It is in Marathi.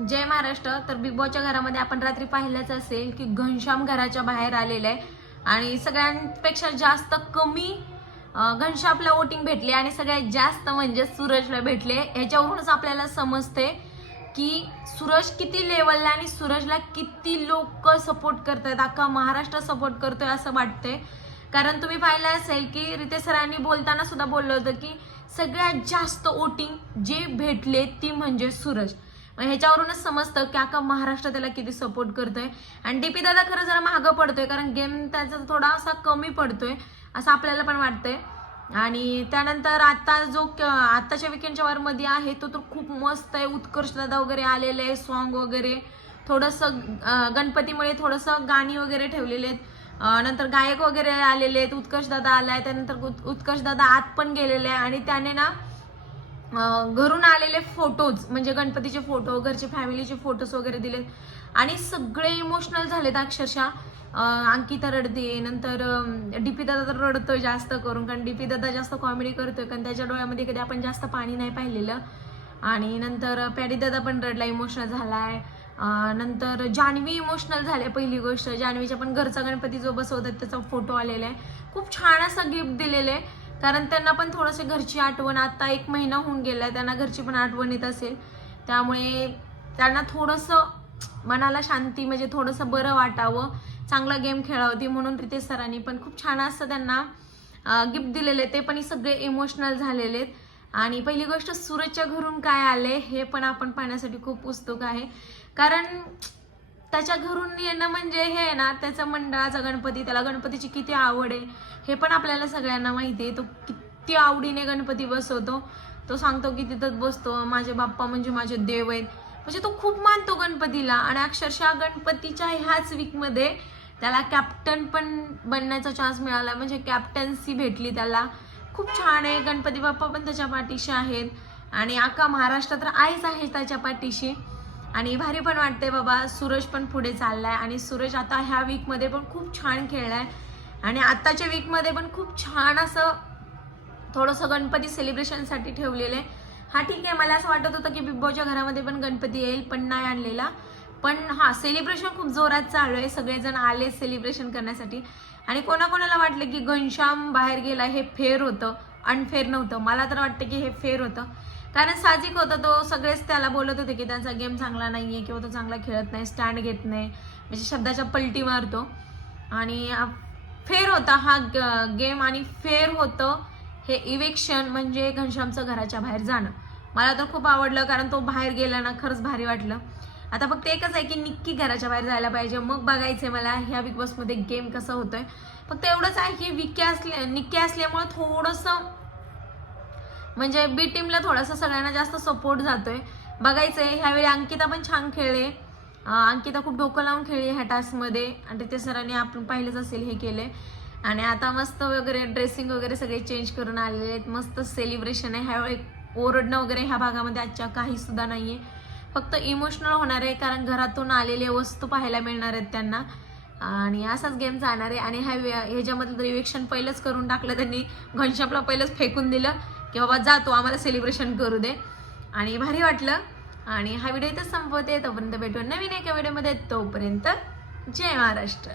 जय महाराष्ट्र. तर बिग बॉसच्या घरामध्ये आपण रात्री पाहिलंच असेल की घनश्याम घराच्या बाहेर आलेला आहे आणि सगळ्यांपेक्षा जास्त कमी घनश्यामला वोटिंग भेटले आणि सगळ्यात जास्त म्हणजे सूरजला भेटले. ह्याच्यावरूनच आपल्याला समजते की सूरज किती लेवलला आणि सूरजला किती लोक सपोर्ट करतात अख्खा महाराष्ट्र सपोर्ट करतोय असं वाटतंय. कारण तुम्ही पाहिलं असेल की रिते सरांनी बोलताना सुद्धा बोललं होतं की सगळ्यात जास्त वोटिंग जे भेटले ती म्हणजे सूरज. मग ह्याच्यावरूनच समजतं की अख्खा महाराष्ट्र त्याला किती सपोर्ट करतोय. आणि डीपी दादा खरं जरा मागं पडतोय कारण गेम त्याचा थोडा असा कमी पडतोय असं आपल्याला पण वाटतंय. आणि त्यानंतर आता जो क- आत्ताच्या विकेंडच्या वारमध्ये आहे तो तर खूप मस्त आहे. उत्कर्ष दादा वगैरे आलेले आहे सॉन्ग वगैरे. थोडंसं गणपतीमुळे थोडंसं गाणी वगैरे ठेवलेले आहेत. नंतर गायक वगैरे आलेले आहेत. उत्कर्ष दादा आहे त्यानंतर उत्कर्ष दादा आत पण गेलेले आहे. आणि त्याने ना घरून आलेले फोटोज म्हणजे गणपतीचे फोटो घरचे फॅमिलीचे फोटोज वगैरे दिले आणि सगळे इमोशनल झालेत अक्षरशः. अंकिता रडते नंतर डीपी दादा तर रडतोय जास्त करून कारण डीपी दादा जास्त कॉमेडी करतोय कारण त्याच्या डोळ्यामध्ये कधी आपण जास्त पाणी नाही पाहिलेलं. आणि नंतर पॅडी दादा पण रडला इमोशनल झालाय. नंतर जान्हवी इमोशनल झाले पहिली गोष्ट. जान्हवीच्या पण घरचा गणपती जो बसवतात त्याचा फोटो आलेला आहे. खूप छान असं गिफ्ट दिलेलं आहे. कारण त्यांना पण थोडंसं घरची आठवण आता एक महिना होऊन गेलाय त्यांना घरची पण आठवण येत असेल. त्यामुळे त्यांना थोडंसं मनाला शांती म्हणजे थोडंसं बरं वाटावं. चांगला गेम खेळावं ती म्हणून रितेश सरांनी पण खूप छान असं त्यांना गिफ्ट दिलेले ते पण सगळे इमोशनल झालेले आहेत. आणि पहिली गोष्ट सूरजच्या घरून काय आले हे पण आपण पाहण्यासाठी खूप उत्सुक आहे. कारण त्याच्या घरून येणं म्हणजे हे आहे ना त्याचा मंडळाचा गणपती त्याला गणपतीची किती आवड आहे हे पण आपल्याला सगळ्यांना माहिती आहे. तो किती आवडीने गणपती बसवतो. तो सांगतो की तिथंच बसतो. माझे बाप्पा म्हणजे माझे देव आहेत. म्हणजे तो खूप मानतो गणपतीला आणि अक्षरशः गणपतीच्या ह्याच वीकमध्ये त्याला कॅप्टन पण बनण्याचा चान्स मिळाला. म्हणजे कॅप्टन्सी भेटली त्याला. खूप छान आहे. गणपती बाप्पा पण त्याच्या पाठीशी आहेत. आणि अख्खा महाराष्ट्र तर आहेच आहे त्याच्या पाठीशी. आणि भारी पण वाटते बाबा. सूरज पण पुढे चाललाय आणि सूरज आता ह्या वीकमध्ये पण खूप छान खेळलाय. आणि आत्ताच्या वीकमध्ये पण खूप छान असं थोडंसं गणपती सेलिब्रेशनसाठी ठेवलेलं आहे हा ठीक आहे मला असं वाटत होतं की बिग घरामध्ये पण गणपती येईल पण नाही आणलेला. पण हा सेलिब्रेशन खूप जोरात चालू आहे. सगळेजण आले सेलिब्रेशन करण्यासाठी. आणि कोणाकोणाला वाटलं की घनश्याम बाहेर गेला हे फेर होतं. अनफेअर नव्हतं. मला तर वाटतं की हे फेर होतं. कारण साहजिक होतं तो सगळेच त्याला बोलत होते की त्यांचा गेम चांगला नाही आहे किंवा तो चांगला खेळत नाही स्टँड घेत नाही. म्हणजे शब्दाच्या पलटी मारतो. आणि फेर होता हा गेम आणि फेर होतं हे इवेक्शन म्हणजे घनश्यामचं घराच्या बाहेर जाणं. मला तर खूप आवडलं कारण तो बाहेर गेला ना खरंच भारी वाटलं. आता फक्त एकच आहे की निक्की घराच्या बाहेर जायला पाहिजे. मग बघायचंय मला ह्या बिग बॉसमध्ये गेम कसं होतोय. फक्त एवढंच आहे की विक्की असले निक्की असल्यामुळं थोडंसं म्हणजे बी टीमला थोडासा सगळ्यांना जास्त सपोर्ट जातोय. बघायचंय ह्यावेळी अंकिता पण छान खेळले. अंकिता खूप डोकं लावून खेळली ह्या टास्कमध्ये आणि ते सरांनी आपण पाहिलंच असेल हे केले. आणि आता मस्त वगैरे ड्रेसिंग वगैरे सगळे चेंज करून आलेले आहेत. मस्त सेलिब्रेशन आहे. ह्यावेळी ओरडणं वगैरे ह्या भागामध्ये आजच्या काही सुद्धा आहे फक्त इमोशनल होणार आहे कारण घरातून आलेले वस्तू पाहायला मिळणार आहेत त्यांना. आणि असाच गेम जाणार आहे. आणि ह्या वे- ह्याच्यामधलं रिवेक्षण पहिलंच करून टाकलं त्यांनी. घनशापला पहिलंच फेकून दिलं. की बाबा जातो आम्हाला सेलिब्रेशन करू दे. आणि भारी वाटलं. आणि हा व्हिडिओ इथंच संपवते. तोपर्यंत भेटू नवीन एका व्हिडिओमध्ये तोपर्यंत जय महाराष्ट्र.